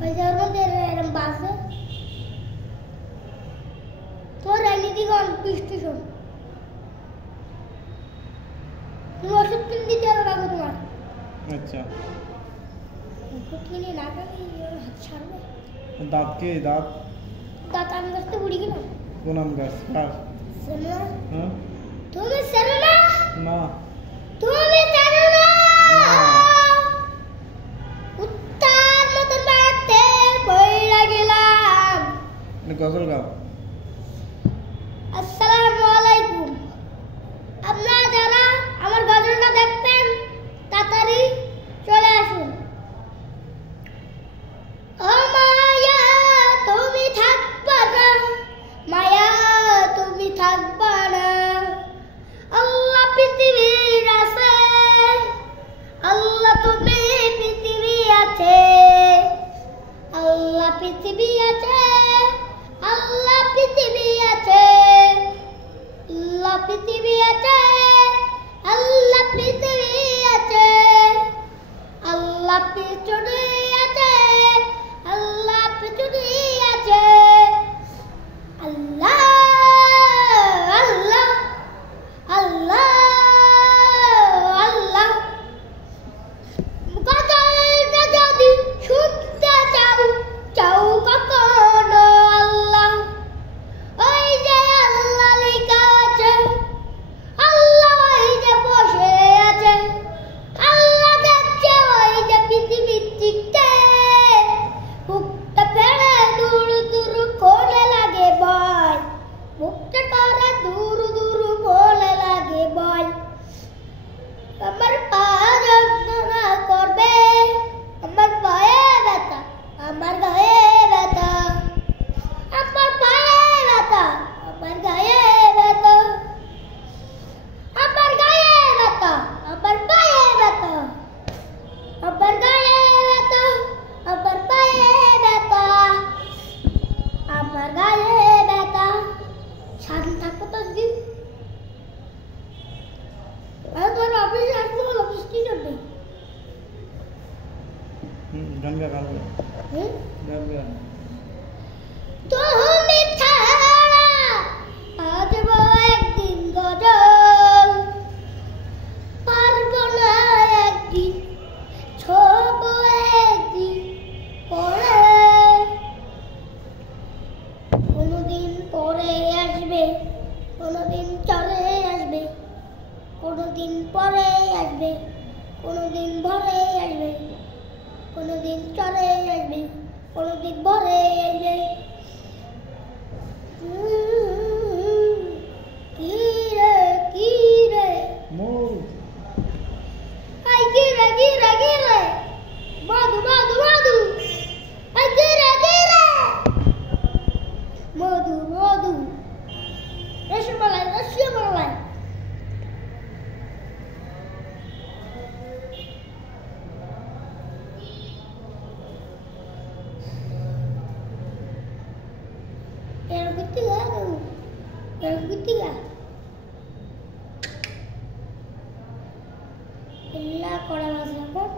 ওই যে ওর মধ্যে এরকম বাসে তোর রাজনীতিগণ বৃষ্টি শোন তুমি ওষুধ কিনে দিতে হবে বাবু তোমার। আচ্ছা ওষুধ কিনে না খেলে হাত ছাড়বে। দাঁত কে দাঁত দাঁত আম গাছতে উড়ে গেলাম। কোন আম গাছ কার? শোনো হ্যাঁ তুমি শোনো না না তুমি জানো না উত্তার মতো বাড়তে বইলা গেলাম। গজল গাও। আসসালামু আলাইকুম। আপনারা যারা আমার গজলটা দেখবেন তাড়াতাড়ি চলে আসুন। ও মায়া তুমি থাকবা না, মায়া তুমি থাকবা না। আল্লাহ পৃথিবীর আছে, আল্লাহ তুমি পৃথিবী আছে, আল্লাহ পৃথিবী আছে, আল্লাহ পৃথিবী আছে, আল্লাহ পৃথিবী আছে, আল্লাহ পৃথিবী আছে, আল্লাহ পৃথিবী আছে, আল্লাহ পৃথিবী আছে, আল্লাহ আল্লাহ আল্লাহ আল্লাহ। গজলটা যদি শুনতে চাও চাও কখনো আল্লাহ, ওই যে আল্লাহ লেখা আছে, আল্লাহ ওই যে বসে আছে, আল্লাহ দেখছে ওই যে পৃথিবীর দিকতে, বুকটা ফেলে দূর দূর কোলে লাগে ভয়, বুকটা করে দূর দূর কোলে লাগে ভয়। আমার পা যন্ত্রণা করবে, আমার পায়ে ব্যথা, আমার গায়ে ব্যথা, আমার পায়ে ব্যথা, আমার গায়ে ব্যথা, আমার গায়ে ব্যথা, আমার পায়ে ব্যথা, আমার গায়ে ব্যথা, আমার পায়ে ব্যথা, আমার গায়ে ব্যথা। স্বাধীন থাকবো তো আজকে। তোমার অফিসে আসবো, অফিস কি করবে? গান গা গান গা গান গা। তুমি ছাড়া বাজবো একদিন গজল, পারবো না একদিন ছোবো একদিন পরে, কোনোদিন পরে আসবে, কোনোদিন চলে আসবে, কোনোদিন পরে আসবে, কোনোদিন ভরে আসবে, কোনোদিন চলে আসবে, কোনোদিন ভরে আসবে। কি রে কি রে মোর আই গিরে গিরে গিরে মধু মধু মধু আই গিরে গিরে মধু মধু rasmalai rasmalai. Yang ketiga Illa kola masakot